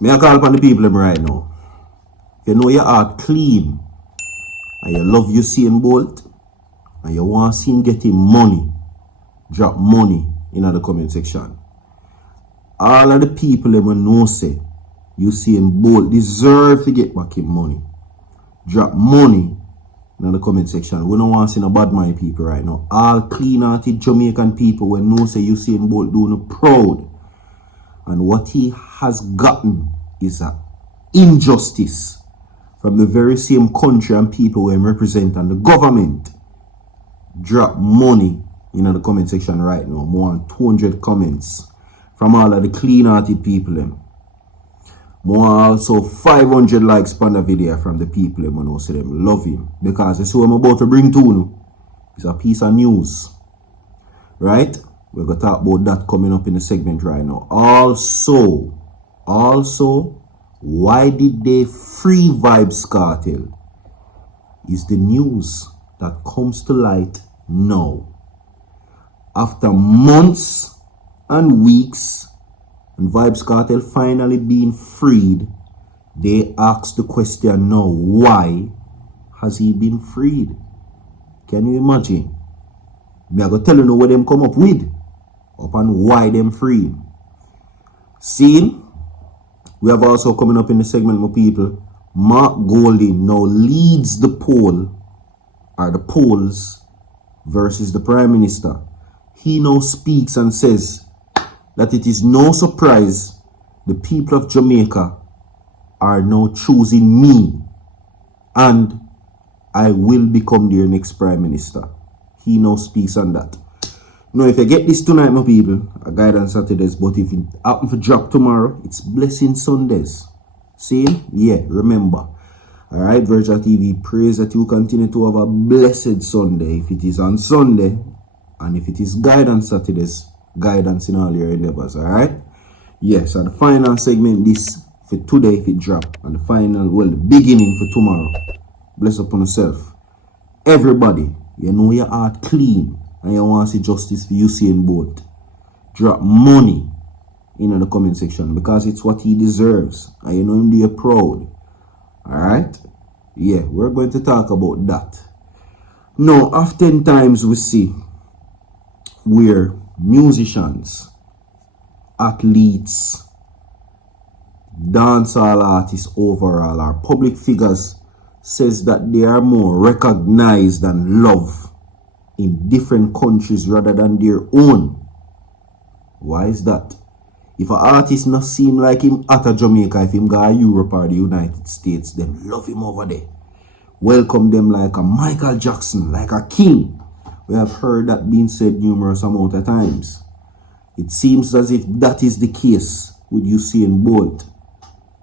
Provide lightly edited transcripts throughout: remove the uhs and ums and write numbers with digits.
May I call upon the people right now. If you know your heart clean and you love Usain Bolt and you want to see him getting money, drop money in the comment section. All of the people that know say Usain Bolt deserve to get back him money. Drop money in the comment section. We don't want to see no bad mind people right now. All clean-hearted Jamaican people when know say Usain Bolt doing proud. And what he has gotten is an injustice from the very same country and people we represent and the government. Drop money in the comment section right now. More than 200 comments from all of the clean-hearted people. More also 500 likes on the video from the people who say them love him. Because that's what I'm about to bring to you. It's a piece of news. Right? We're going to talk about that coming up in the segment right now. Also, why did they free Vybz Kartel? Is the news that comes to light now. After months and weeks, and Vybz Kartel finally being freed, they ask the question now, why has he been freed? Can you imagine? Me I go tell you what them come up with upon why them free. See, we have also coming up in the segment, my people. Mark Golding now leads the poll, or the polls, versus the Prime Minister. He now speaks and says that it is no surprise the people of Jamaica are now choosing me and I will become their next Prime Minister. He now speaks on that. Now, if you get this tonight, my people, a guidance Saturdays, but if it happen to drop tomorrow, it's Blessing Sundays. See? Yeah, remember. Alright, Virtual TV, prays that you continue to have a blessed Sunday. If it is on Sunday, and if it is guidance Saturdays, guidance in all your endeavors. Alright? Yes, and the final segment this for today, if it drop, and the final, well, the beginning for tomorrow. Bless upon yourself. Everybody, you know your heart clean and you want to see justice for Usain Bolt. Drop money in the comment section because it's what he deserves. And you know him, do you proud. Alright? Yeah, we're going to talk about that. Now, oftentimes we see where musicians, athletes, dancehall artists overall, or public figures says that they are more recognized and loved in different countries rather than their own. Why is that? If an artist not seem like him at a Jamaica, if him go to Europe or the United States, them love him over there. Welcome them like a Michael Jackson, like a king. We have heard that being said numerous amount of times. It seems as if that is the case with Usain Bolt.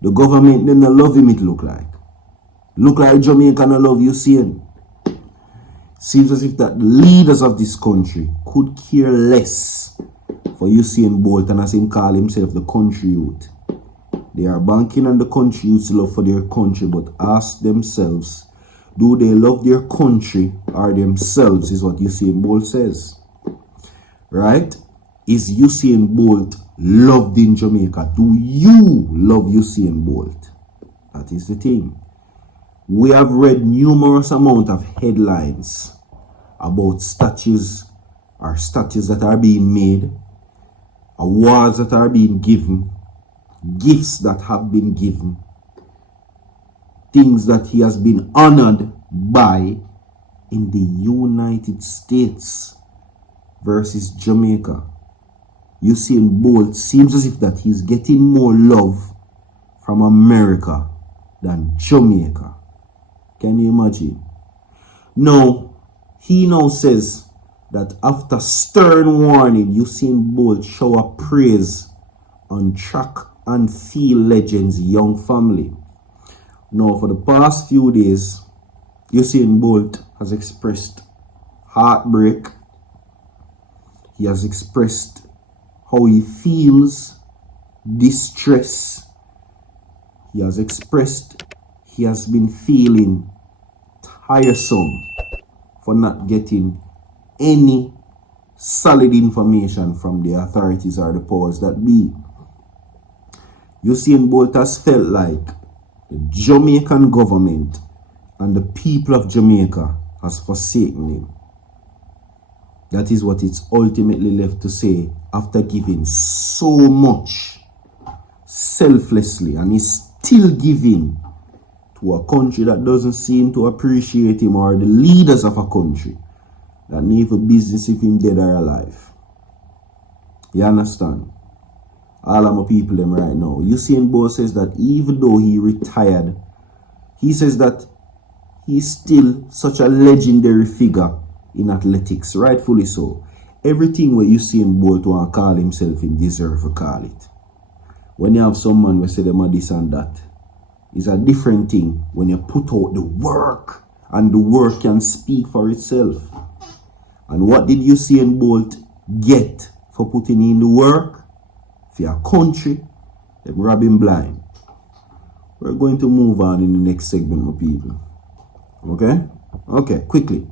The government then don't love him, it look like. Look like Jamaica don't love Usain. Seems as if that the leaders of this country could care less for Usain Bolt, and as him call himself the country youth. They are banking on the country youth's love for their country, but ask themselves, do they love their country or themselves, is what Usain Bolt says. Right? Is Usain Bolt loved in Jamaica? Do you love Usain Bolt? That is the thing. We have read numerous amount of headlines about statues that are being made, awards that are being given, gifts that have been given, things that he has been honored by in the United States versus Jamaica. Usain Bolt seems as if that he's getting more love from America than Jamaica. Can you imagine? No, he now says that after stern warning, Usain Bolt shower praise on track and field legends young family. Now, for the past few days, Usain Bolt has expressed heartbreak. He has expressed how he feels, distress. He has expressed he has been feeling tiresome for not getting any solid information from the authorities or the powers that be. Usain Bolt has felt like the Jamaican government and the people of Jamaica has forsaken him. That is what it's ultimately left to say after giving so much selflessly, and he's still giving to a country that doesn't seem to appreciate him, or the leaders of a country that need for business if him dead or alive. You understand? All of my people them right now. Usain Bolt says that even though he retired, he says that he's still such a legendary figure in athletics, rightfully so. Everything where Usain Bolt want to call himself, him deserve to call it. When you have someone who say them are this and that, it's a different thing when you put out the work, and the work can speak for itself. And what did Usain Bolt get for putting in the work? For your country, they rob him blind. We're going to move on in the next segment, my people. Okay? Okay, quickly.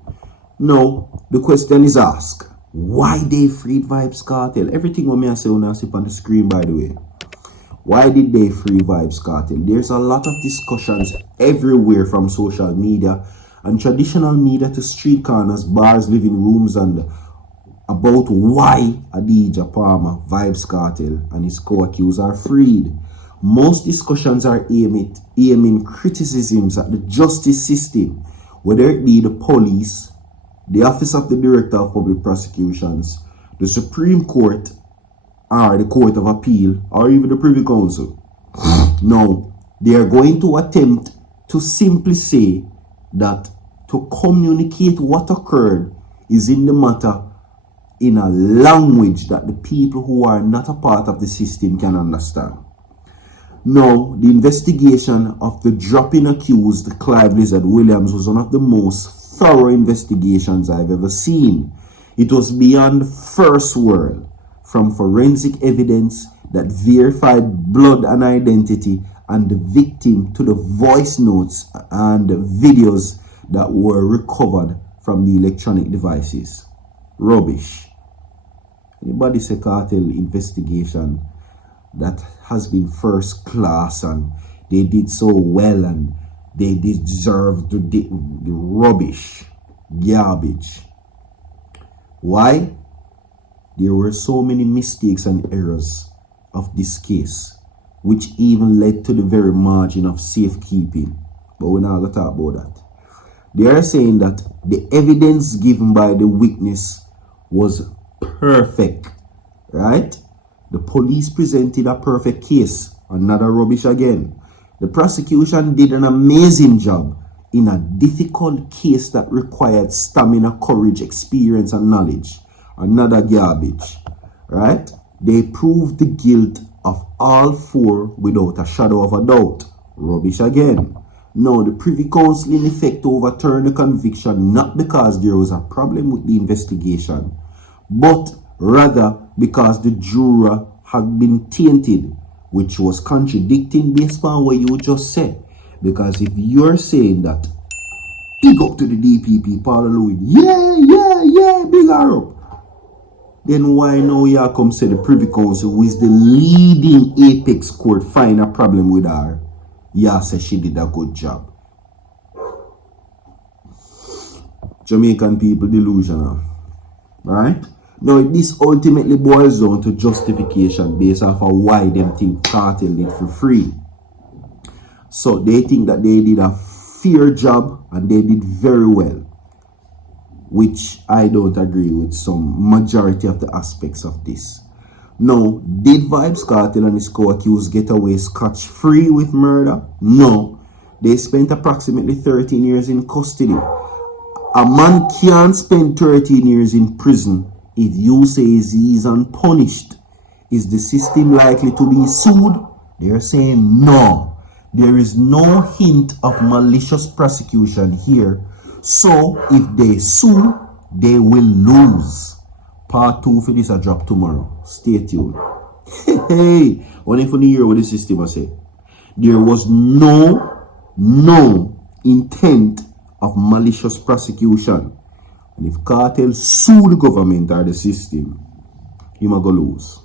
Now, the question is asked, why they freed Vybz Kartel? Everything what I say when I sit on the screen, by the way. Why did they free Vybz Kartel? There's a lot of discussions everywhere, from social media and traditional media to street corners, bars, living rooms, and about why Adidja Palmer, Vybz Kartel, and his co-accused are freed. Most discussions are aiming criticisms at the justice system, whether it be the police, the Office of the Director of Public Prosecutions, the Supreme Court, or the Court of Appeal, or even the Privy Council. Now, they are going to attempt to simply say that to communicate what occurred is in the matter in a language that the people who are not a part of the system can understand. Now, the investigation of the dropping accused, Clive Lizard Williams, was one of the most thorough investigations I've ever seen. It was beyond first world, from forensic evidence that verified blood and identity and the victim to the voice notes and videos that were recovered from the electronic devices. Rubbish. Anybody say cartel investigation that has been first class and they did so well and they deserve the rubbish, garbage. Why? There were so many mistakes and errors of this case, which even led to the very margin of safekeeping. But we're not going to talk about that. They are saying that the evidence given by the witness was perfect, right? The police presented a perfect case. Another rubbish again. The prosecution did an amazing job in a difficult case that required stamina, courage, experience, and knowledge. Another garbage, right? They proved the guilt of all four without a shadow of a doubt. Rubbish again. Now, the Privy Council in effect overturned the conviction not because there was a problem with the investigation, but rather because the juror had been tainted, which was contradicting based on what you just said. Because if you're saying that, big up to the DPP, Paula Louis, yeah, big her up, then why now you come say the Privy Council, who is the leading apex court, find a problem with her? Yeah, say she did a good job. Jamaican people delusional, right? Now, this ultimately boils down to justification based off of why them think cartel did for free. So they think that they did a fair job and they did very well, which I don't agree with some majority of the aspects of this. Now, did Vybz Kartel and his co-accused get away scotch-free with murder? No. They spent approximately 13 years in custody. A man can't spend 13 years in prison if you say he's unpunished. Is the system likely to be sued? They're saying no. There is no hint of malicious prosecution here. So, if they sue, they will lose. Part 2 for this a drop tomorrow. Stay tuned. Hey, when if you hear what the system has said, there was no intent of malicious prosecution. And if cartel sue the government or the system, he might go lose.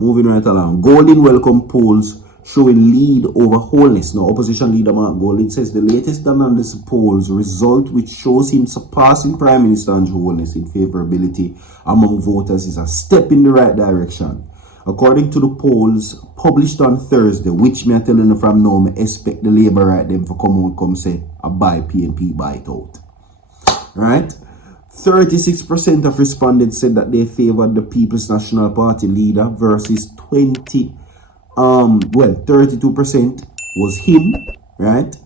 Moving right along. Golden welcome polls showing lead over Holness. Now, opposition leader Mark Golding says the latest analysis polls result which shows him surpassing Prime Minister Andrew Holness in favorability among voters is a step in the right direction. According to the polls published on Thursday, which me are telling you from now, me expect the Labour right them for come out, come say, a buy PNP, buy it out. Right? 36% of respondents said that they favored the People's National Party leader versus 32% was him, right?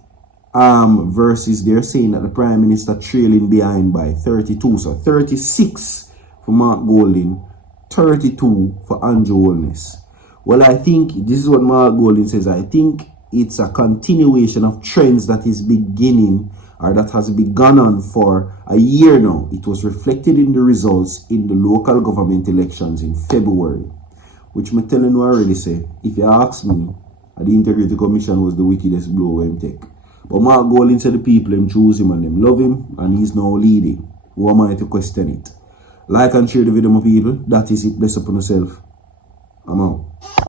Versus they're saying that the Prime Minister trailing behind by 32. So 36 for Mark Golding, 32 for Andrew Holness. Well, I think this is what Mark Golding says. I think it's a continuation of trends that is beginning or that has begun on for a year now. It was reflected in the results in the local government elections in February, which I'm telling you already say, if you ask me, the Integrity Commission was the wickedest blow him take. But Mark Golding said the people him choose him and them love him, and he's now leading. Who am I to question it? Like and share the video, my people. That is it. Bless upon yourself. I'm out.